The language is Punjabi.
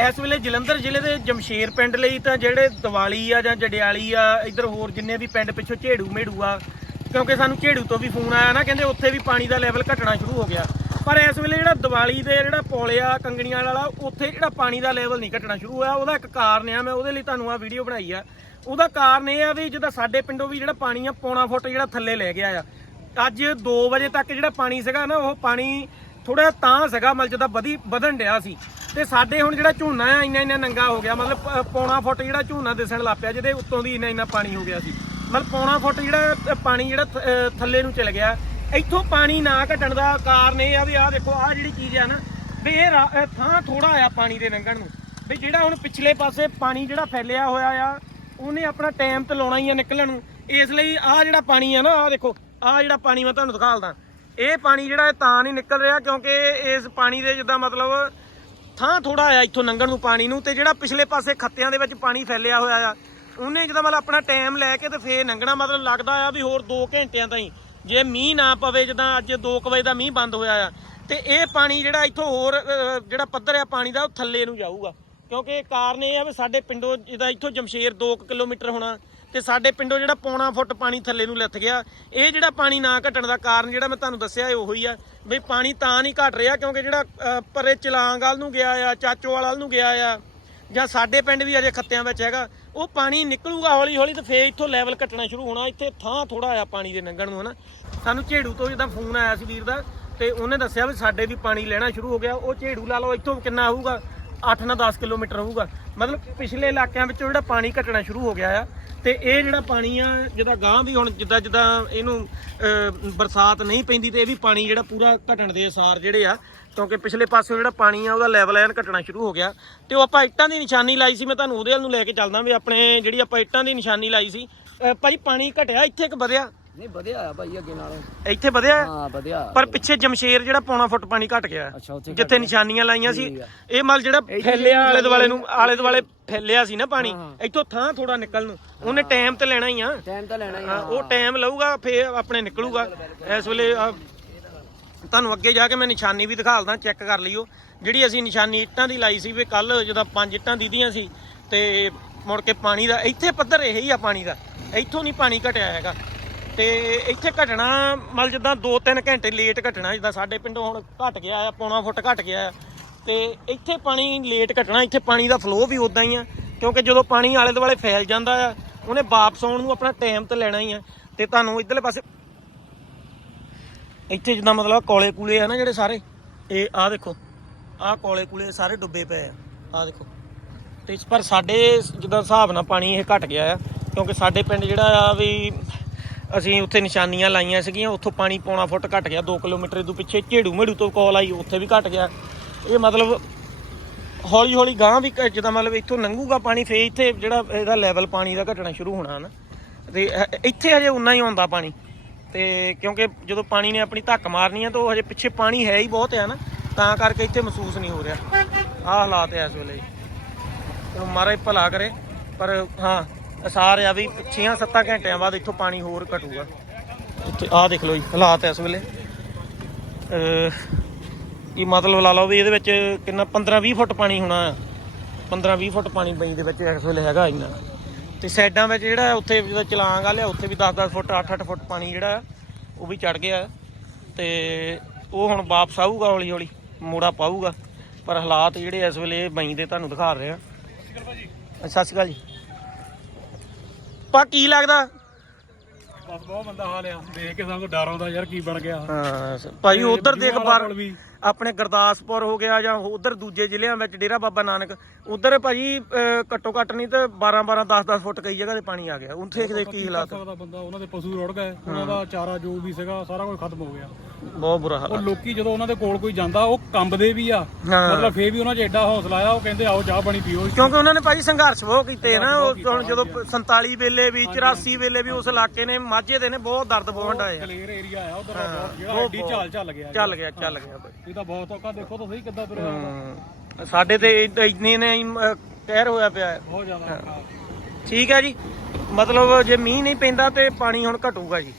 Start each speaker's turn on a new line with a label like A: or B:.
A: ਇਸ ਵੇਲੇ ਜਲੰਧਰ ਜ਼ਿਲ੍ਹੇ ਦੇ ਜਮਸ਼ੇਰ ਪਿੰਡ ਲਈ ਤਾਂ ਜਿਹੜੇ ਦੀਵਾਲੀ ਆ ਜਾਂ ਜੜਿਆਲੀ ਆ, ਇੱਧਰ ਹੋਰ ਜਿੰਨੇ ਵੀ ਪਿੰਡ ਪਿੱਛੋਂ ਝੇੜੂ ਮੇੜੂ ਆ, ਕਿਉਂਕਿ ਸਾਨੂੰ ਝੇੜੂ ਤੋਂ ਵੀ ਫੋਨ ਆਇਆ ਨਾ, ਕਹਿੰਦੇ ਉੱਥੇ ਵੀ ਪਾਣੀ ਦਾ ਲੈਵਲ ਘਟਣਾ ਸ਼ੁਰੂ ਹੋ ਗਿਆ। ਪਰ ਇਸ ਵੇਲੇ ਜਿਹੜਾ ਦੀਵਾਲੀ ਦੇ ਜਿਹੜਾ ਪੌਲਿਆ ਕੰਗਣੀਆਂ ਵਾਲਾ, ਉੱਥੇ ਜਿਹੜਾ ਪਾਣੀ ਦਾ ਲੈਵਲ ਨਹੀਂ ਘਟਣਾ ਸ਼ੁਰੂ ਹੋਇਆ, ਉਹਦਾ ਇੱਕ ਕਾਰਨ ਆ, ਮੈਂ ਉਹਦੇ ਲਈ ਤੁਹਾਨੂੰ ਆ ਵੀਡੀਓ ਬਣਾਈ ਆ। ਉਹਦਾ ਕਾਰਨ ਇਹ ਆ ਵੀ ਜਿੱਦਾਂ ਸਾਡੇ ਪਿੰਡੋਂ ਵੀ ਜਿਹੜਾ ਪਾਣੀ ਆ, ਪੌਣਾ ਫੁੱਟ ਜਿਹੜਾ ਥੱਲੇ ਲੈ ਗਿਆ ਆ ਅੱਜ 2 ਵਜੇ ਤੱਕ ਜਿਹੜਾ ਪਾਣੀ ਸੀਗਾ ਨਾ, ਉਹ ਪਾਣੀ ਥੋੜਾ ਤਾਂ ਸੀਗਾ ਮਤਲਬ ਜਿੱਦਾਂ ਵਧੀ ਵਧਣ ਡਿਆ ਸੀ। ਤੇ ਸਾਡੇ ਹੁਣ ਜਿਹੜਾ ਝੋਨਾ ਆ ਇੰਨਾ ਇੰਨਾ ਨੰਗਾ ਹੋ ਗਿਆ। ਮਤਲਬ ਪੌਣਾ ਫੁੱਟ ਜਿਹੜਾ ਝੋਨਾ ਦਿਸਣ ਲੱਗ ਪਿਆ ਜਿਹਦੇ ਉੱਤੋਂ ਦੀ ਇੰਨਾ ਇੰਨਾ ਪਾਣੀ ਹੋ ਗਿਆ ਸੀ। ਮਤਲਬ ਪੌਣਾ ਫੁੱਟ ਜਿਹੜਾ ਪਾਣੀ ਜਿਹੜਾ ਥੱਲੇ ਨੂੰ ਚਲ ਗਿਆ। ਇੱਥੋਂ ਪਾਣੀ ਨਾ ਘਟਣ ਦਾ ਕਾਰਨ ਇਹ ਆ ਵੀ ਆਹ ਦੇਖੋ ਆਹ ਜਿਹੜੀ ਚੀਜ਼ ਆ ਨਾ ਵੀ ਇਹ ਰਾ- ਅ, ਥਾਂ ਥੋੜਾ ਆ ਪਾਣੀ ਦੇ ਲੰਘਣ ਨੂੰ। ਵੀ ਜਿਹੜਾ ਹੁਣ ਪਿਛਲੇ ਪਾਸੇ ਪਾਣੀ ਜਿਹੜਾ ਫੈਲਿਆ ਹੋਇਆ ਆ ਉਹਨੇ ਆਪਣਾ ਟਾਈਮ ਤੇ ਲਾਉਣਾ ਹੀ ਆ ਨਿਕਲਣ ਨੂੰ। ਇਸ ਲਈ ਆਹ ਜਿਹੜਾ ਪਾਣੀ ਆ ਨਾ ਆਹ ਦੇਖੋ ਆਹ ਜਿਹੜਾ ਪਾਣੀ ਮੈਂ ਤੁਹਾਨੂੰ ਦਿਖਾਲਦਾ। ਇਹ ਪਾਣੀ ਜਿਹੜਾ ਇਹ ਤਾਂ ਨਹੀਂ ਨਿਕਲ ਰਿਹਾ ਕਿਉਂਕਿ ਇਸ ਪਾਣੀ ਦੇ ਜਿੱਦਾਂ ਮਤਲਬ ਥਾਂ ਥੋੜਾ ਆ ਇੱਥੋਂ ਲੰਘਣ ਨੂੰ ਪਾਣੀ ਨੂੰ ਤੇ ਜਿਹੜਾ ਪਿਛਲੇ ਪਾਸੇ ਖੱਤਿਆਂ ਦੇ ਵਿੱਚ ਪਾਣੀ ਫੈਲਿਆ ਹੋਇਆ ਆ, ਉਹਨੇ ਜਦੋਂ ਮਤਲਬ ਆਪਣਾ ਟਾਈਮ ਲੈ ਕੇ ਤੇ ਫੇਰ ਲੰਘਣਾ ਮਤਲਬ ਲੱਗਦਾ ਆ ਵੀ ਹੋਰ 2 ਘੰਟਿਆਂ ਤਾਈਂ। ਜੇ ਮੀਂਹ ਨਾ ਪਵੇ ਜਿੱਦਾਂ ਅੱਜ 2 ਵਜੇ ਦਾ ਮੀਂਹ ਬੰਦ ਹੋਇਆ ਆ, ਤੇ ਇਹ ਪਾਣੀ ਜਿਹੜਾ ਇੱਥੋਂ ਹੋਰ ਜਿਹੜਾ ਪੱਧਰ ਆ ਪਾਣੀ ਦਾ, ਉਹ ਥੱਲੇ ਨੂੰ ਜਾਊਗਾ। ਕਿਉਂਕਿ ਕਾਰਨ ਇਹ ਆ ਵੀ ਸਾਡੇ ਪਿੰਡੋਂ ਜਿਹਦਾ ਇੱਥੋਂ ਜਮਸ਼ੇਰ 2 ਕਿਲੋਮੀਟਰ ਹੋਣਾ ਤੇ ਸਾਡੇ ਪਿੰਡੋਂ ਜਿਹੜਾ ਪੌਣਾ ਫੁੱਟ ਪਾਣੀ ਥੱਲੇ ਨੂੰ ਲੱਥ ਗਿਆ, ਇਹ ਜਿਹੜਾ ਪਾਣੀ ਨਾ ਘਟਣ ਦਾ ਕਾਰਨ ਜਿਹੜਾ ਮੈਂ ਤੁਹਾਨੂੰ ਦੱਸਿਆ ਇਹ ਉਹੀ ਆ ਵੀ ਪਾਣੀ ਤਾਂ ਨਹੀਂ ਘਟ ਰਿਹਾ ਕਿਉਂਕਿ ਜਿਹੜਾ ਪਰੇ ਚਲਾਂਗ ਵਾਲ ਨੂੰ ਗਿਆ ਆ, ਚਾਚੋ ਵਾਲ ਨੂੰ ਗਿਆ ਆ, ਜਾਂ ਸਾਡੇ ਪਿੰਡ ਵੀ ਅਜੇ ਖੱਤਿਆਂ ਵਿੱਚ ਹੈਗਾ, ਉਹ ਪਾਣੀ ਨਿਕਲੂਗਾ ਹੌਲੀ ਹੌਲੀ ਤੇ ਫੇਰ ਇੱਥੋਂ ਲੈਵਲ ਘਟਣਾ ਸ਼ੁਰੂ ਹੋਣਾ, ਇੱਥੇ ਥਾਂ ਥੋੜਾ ਆ ਪਾਣੀ ਦੇ ਲੰਘਣ ਨੂੰ, ਹਨਾ। ਸਾਨੂੰ ਝੇੜੂ ਤੋਂ ਜਿੱਦਾਂ ਫੋਨ ਆਇਆ ਸੀ ਵੀਰ ਦਾ, ਤੇ ਉਹਨੇ ਦੱਸਿਆ ਵੀ ਸਾਡੇ ਵੀ ਪਾਣੀ ਲੈਣਾ ਸ਼ੁਰੂ ਹੋ ਗਿਆ, ਉਹ ਝੇੜੂ ਲਾ ਲਓ, ਇੱਥੋਂ ਕਿੰਨਾ ਆਊਗਾ 8 ਨਾ 10 ਕਿਲੋਮੀਟਰ ਹੋਊਗਾ। ਮਤਲਬ ਪਿਛਲੇ ਇਲਾਕਿਆਂ ਵਿੱਚੋਂ ਜਿਹੜਾ ਪਾਣੀ ਘਟਣਾ ਸ਼ੁਰੂ ਹੋ ਗਿਆ ਆ ਤੇ ਇਹ ਜਿਹੜਾ ਪਾਣੀ ਆ ਜਿਹਦਾ ਗਾਂ ਵੀ ਹੁਣ ਜਿੱਦਾਂ ਜਿੱਦਾਂ ਇਹਨੂੰ ਬਰਸਾਤ ਨਹੀਂ ਪੈਂਦੀ ਤੇ ਇਹ ਵੀ ਪਾਣੀ ਜਿਹੜਾ ਪੂਰਾ ਘਟਣ ਦੇ ਅਸਾਰ ਜਿਹੜੇ ਆ ਕਿਉਂਕਿ ਪਿਛਲੇ ਪਾਸੇ ਜਿਹੜਾ ਪਾਣੀ ਆ ਉਹਦਾ ਲੈਵਲ ਐਨ ਘਟਣਾ ਸ਼ੁਰੂ ਹੋ ਗਿਆ। ਤੇ ਉਹ ਆਪਾਂ ਇੱਟਾਂ ਦੀ ਨਿਸ਼ਾਨੀ ਲਾਈ ਸੀ ਮੈਂ ਤੁਹਾਨੂੰ ਉਹਦੇ ਵੱਲ ਨੂੰ ਲੈ ਕੇ ਚੱਲਦਾ ਵੀ ਆਪਣੇ ਜਿਹੜੀ ਆਪਾਂ ਇੱਟਾਂ ਦੀ ਨਿਸ਼ਾਨੀ ਲਾਈ ਸੀ ਅਹ, ਭਾਜੀ ਪਾਣੀ ਘਟਿਆ ਇੱਥੇ ਇੱਕ ਵਧਿਆ।
B: ਨਹੀਂ ਵਧਿਆ ਆ ਭਾਈ ਅੱਗੇ ਨਾਲੋਂ।
A: ਇੱਥੇ ਵਧਿਆ ਹੈ?
B: ਹਾਂ ਵਧਿਆ
A: ਪਰ ਪਿੱਛੇ ਜਮਸ਼ੇਰ ਜਿਹੜਾ ਪੌਣਾ ਫੁੱਟ ਪਾਣੀ ਘਟ ਗਿਆ। ਹੈ।
B: ਅੱਛਾ ਉੱਥੇ
A: ਜਿੱਥੇ ਨਿਸ਼ਾਨੀਆਂ ਲਾਈਆਂ ਸੀ।
B: ਠੀਕ ਆ।
A: ਇਹ ਮਲ ਜਿਹੜਾ ਫੈਲਿਆ ਆਲੇ ਦੁਆਲੇ ਨੂੰ ਆਲੇ ਦੁਆਲੇ ਫੈਲਿਆ ਸੀ ਨਾ ਪਾਣੀ। ਇੱਥੋਂ ਥਾਂ ਥੋੜਾ ਨਿਕਲ ਨੂੰ। ਉਹਨੇ ਟਾਈਮ ਤੇ ਲੈਣਾ ਹੀ ਆ।
B: ਟਾਈਮ ਤਾਂ ਲੈਣਾ ਹੀ
A: ਹਾਂ,
B: ਆ
A: ਉਹ ਟਾਈਮ ਲਊਗਾ ਫੇਰ ਆਪਣੇ ਨਿਕਲੂਗਾ। ਇਸ ਵੇਲੇ ਆਹ ਤੁਹਾਨੂੰ ਅੱਗੇ ਜਾ ਕੇ ਮੈਂ ਨਿਸ਼ਾਨੀ ਵੀ ਦਿਖਾਲਦਾ ਚੈੱਕ ਕਰ ਲਿਓ। ਜਿਹੜੀ ਅਸੀਂ ਨਿਸ਼ਾਨੀ ਇੱਟਾਂ ਦੀ ਲਾਈ ਸੀ ਵੀ ਕੱਲ ਜਦੋਂ ਪੰਜ ਇੱਟਾਂ ਦੀਦੀਆਂ ਸੀ ਤੇ ਮੁੜ ਕੇ ਪਾਣੀ ਦਾ ਇੱਥੇ ਪੱਧਰ ਇਹ ਹੀ ਆ ਪਾਣੀ ਦਾ। ਇੱਥੋਂ ਨਹੀਂ ਪਾਣੀ ਘਟਿਆ ਹੈਗਾ। ਤੇ ਇੱਥੇ ਘਟਣਾ ਮਤਲਬ ਜਿੱਦਾਂ 2-3 ਘੰਟੇ ਲੇਟ ਘਟਣਾ, ਜਿੱਦਾਂ ਸਾਡੇ ਪਿੰਡੋਂ ਹੁਣ ਘਟ ਗਿਆ ਆ, ਪੌਣਾ ਫੁੱਟ ਘਟ ਗਿਆ ਆ। ਤੇ ਇੱਥੇ ਪਾਣੀ ਲੇਟ ਘਟਣਾ, ਇੱਥੇ ਪਾਣੀ ਦਾ ਫਲੋ ਵੀ ਉਦਾਂ ਹੀ ਆ, ਕਿਉਂਕਿ ਜਦੋਂ ਪਾਣੀ ਆਲੇ ਦੁਆਲੇ ਫੈਲ ਜਾਂਦਾ ਆ, ਉਹਨੇ ਵਾਪਸ ਆਉਣ ਨੂੰ ਆਪਣਾ ਟਾਈਮ ਤੇ ਲੈਣਾ ਹੀ ਆ। ਤੇ ਤੁਹਾਨੂੰ ਇਧਰਲੇ ਪਾਸੇ ਇੱਥੇ ਜਿੱਦਾਂ ਮਤਲਬ ਕੋਲੇ ਕੂਲੇ ਆ ਨਾ ਜਿਹੜੇ ਸਾਰੇ, ਇਹ ਆਹ ਦੇਖੋ, ਆਹ ਕੋਲੇ ਕੂਲੇ ਸਾਰੇ ਡੁੱਬੇ ਪਏ ਆ, ਆਹ ਦੇਖੋ। ਤੇ ਪਰ ਸਾਡੇ ਜਿੱਦਾਂ ਹਿਸਾਬ ਨਾਲ ਪਾਣੀ ਇਹ ਘਟ ਗਿਆ ਆ, ਕਿਉਂਕਿ ਸਾਡੇ ਪਿੰਡ ਜਿਹੜਾ ਆ ਵੀ ਅਸੀਂ ਉੱਥੇ ਨਿਸ਼ਾਨੀਆਂ ਲਾਈਆਂ ਸੀਗੀਆਂ, ਉੱਥੋਂ ਪਾਣੀ ਪੌਣਾ ਫੁੱਟ ਘਟ ਗਿਆ 2 ਕਿਲੋਮੀਟਰ ਤੋਂ ਪਿੱਛੇ ਝੇੜੂ ਮੇੜੂ ਤੋਂ ਕੋਲ ਆਈ, ਉੱਥੇ ਵੀ ਘਟ ਗਿਆ। ਇਹ ਮਤਲਬ ਹੌਲੀ ਹੌਲੀ ਗਾਂ ਵੀ ਘ- ਜਿੱਦਾਂ ਮਤਲਬ ਇੱਥੋਂ ਲੰਘੂਗਾ ਪਾਣੀ, ਫੇਰ ਇੱਥੇ ਜਿਹੜਾ ਇਹਦਾ ਲੈਵਲ ਪਾਣੀ ਦਾ ਘਟਣਾ ਸ਼ੁਰੂ ਹੋਣਾ ਨਾ ਤੇ ਇਹ- ਇੱਥੇ ਹਜੇ ਉਨਾ ਹੀ ਆਉਂਦਾ ਪਾਣੀ। ਤੇ ਕਿਉਂਕਿ ਜਦੋਂ ਪਾਣੀ ਨੇ ਆਪਣੀ ਧੱਕ ਮਾਰਨੀ ਆ, ਤਾਂ ਉਹ ਹਜੇ ਪਿੱਛੇ ਪਾਣੀ ਹੈ ਹੀ ਬਹੁਤ ਆ ਨਾ, ਤਾਂ ਕਰਕੇ ਇੱਥੇ ਮਹਿਸੂਸ ਨਹੀਂ ਹੋ ਰਿਹਾ। ਆਹ ਹਾਲਾਤ ਹੈ ਇਸ ਵੇਲੇ। ਉਹ ਮਹਾਰਾਜ ਭਲਾ ਕਰੇ, ਪਰ ਹਾਂ ਅਸਾਰ ਆ ਵੀ 6-7 ਘੰਟਿਆਂ ਬਾਅਦ ਇੱਥੋਂ ਪਾਣੀ ਹੋਰ ਘਟੂਗਾ। ਇੱਥੇ ਆਹ ਦੇਖ ਲਓ ਜੀ, ਹਾਲਾਤ ਇਸ ਵੇਲੇ। ਅਹ ਮਤਲਬ ਲਾ ਲਓ ਵੀ ਇਹਦੇ ਵਿੱਚ ਕਿੰਨਾ 15-20 ਫੁੱਟ ਪਾਣੀ ਹੋਣਾ। 15-20 ਫੁੱਟ ਪਾਣੀ ਬਈ ਦੇ ਵਿੱਚ ਇਸ ਵੇਲੇ ਹੈਗਾ ਇੰਨਾ। ਤੇ ਸਾਈਡਾਂ ਵਿੱਚ ਜਿਹੜਾ ਉੱਥੇ ਜਿਹਦਾ ਚਲਾਂਗ ਆ ਲਿਆ ਉੱਥੇ ਵੀ 10-10 ਫੁੱਟ 8-8 ਫੁੱਟ ਪਾਣੀ ਜਿਹੜਾ ਉਹ ਵੀ ਚੜ ਗਿਆ। ਤੇ ਉਹ ਹੁਣ ਵਾਪਸ ਆਊਗਾ ਹੌਲੀ ਹੌਲੀ ਮੋੜਾ ਪਾਊਗਾ। ਪਰ ਹਾਲਾਤ ਜਿਹੜੇ ਇਸ ਵੇਲੇ ਬਈ ਦੇ ਤੁਹਾਨੂੰ ਦਿਖਾ ਰਹੇ। ਆ ਸਤਿ ਸ਼੍ਰੀ ਅਕਾਲ ਜੀ। ਪਾ ਕੀ ਲੱਗਦਾ?
C: ਬਸ ਬਹੁਤ ਮੰਦਾ ਹਾਲ ਆ ਦੇਖ ਕੇ ਸਾਨੂੰ ਡਰ ਆਉਂਦਾ ਯਾਰ ਕੀ ਬਣ ਗਿਆ।
A: ਹਾਂ ਭਾਈ ਉਧਰ ਦੇਖ
C: ਵੀ।
A: ਆਪਣੇ ਗੁਰਦਾਸਪੁਰ ਹੋ ਗਿਆ ਜਾਂ ਉਧਰ ਦੂਜੇ ਜ਼ਿਲ੍ਹਿਆਂ ਵਿੱਚ ਡੇਰਾ ਬਾਬਾ ਨਾਨਕ ਉਧਰ ਭਾਜੀ ਘੱਟੋ ਘੱਟ ਨਹੀਂ ਤੇ 12 12 10 10 ਫੁੱਟ ਕਈ ਜਗ੍ਹਾ ਤੇ ਪਾਣੀ ਆ ਗਿਆ। ਉੱਥੇ ਕੀ ਹਾਲਾਤ?
C: ਬੰਦਾ ਉਹਨਾਂ ਦੇ ਪਸ਼ੂ ਰੁੜ ਗਏ ਉਹਨਾਂ ਦਾ ਚਾਰਾ ਜੋ ਵੀ ਸੀਗਾ ਸਾਰਾ ਕੁਝ ਖਤਮ ਹੋ ਗਿਆ।
A: ਬਹੁਤ ਬੁਰਾ ਹਾਲ
C: ਉਹ ਲੋਕੀ ਜਦੋਂ ਉਹਨਾਂ ਦੇ ਕੋਲ ਕੋਈ ਜਾਂਦਾ ਉਹ ਕੰਬਦੇ ਵੀ ਆ। ਮਤਲਬ ਫੇਰ ਵੀ ਉਹਨਾਂ 'ਚ ਐਡਾ ਹੌਸਲਾ ਆ ਉਹ ਕਹਿੰਦੇ ਆਓ ਚਾਹ ਪਾਣੀ ਪੀਓ
A: ਕਿਉਂਕਿ ਉਹਨਾਂ ਨੇ ਭਾਜੀ ਸੰਘਰਸ਼ ਬਹੁਤ ਕੀਤੇ ਨਾ ਉਹ ਹੁਣ ਜਦੋਂ 47 ਵੇਲੇ ਵੀ 84 ਵੇਲੇ ਵੀ ਉਸ ਇਲਾਕੇ ਨੇ ਮਾਝੇ ਦੇ ਨੇ ਬਹੁਤ ਦਰਦ ਬਹੁਤ ਹੰਡਾਏ ਆ।
C: ਕਲੀਅਰ ਏਰੀਆ ਆ ਉਧਰ ਬਹੁਤ ਜਿਹੜਾ ਐਡੀ ਝਾਲ ਚੱਲ ਗਿਆ
A: ਚੱਲ ਗਿਆ ਚੱਲ ਗਿਆ ਭਾਈ
C: ਇਹ ਤਾਂ ਬਹੁਤ ਔਕਾ ਦੇਖੋ ਤਾਂ ਸਹੀ ਕਿੱਦਾਂ ਤੁਰਿਆ
A: ਹਮ, ਸਾਡੇ ਤੇ ਇੰਨੇ ਨੇ ਹੀ, ਅਹ, ਕਹਿਰ ਹੋਇਆ ਪਿਆ ਹੈ।
C: ਬਹੁਤ ਜ਼ਿਆਦਾ ਔਖਾ।
A: ਠੀਕ ਹੈ ਜੀ। ਮਤਲਬ ਜੇ ਮੀਂਹ ਨਹੀਂ ਪੈਂਦਾ ਤੇ ਪਾਣੀ ਹੁਣ ਘਟੂਗਾ ਜੀ।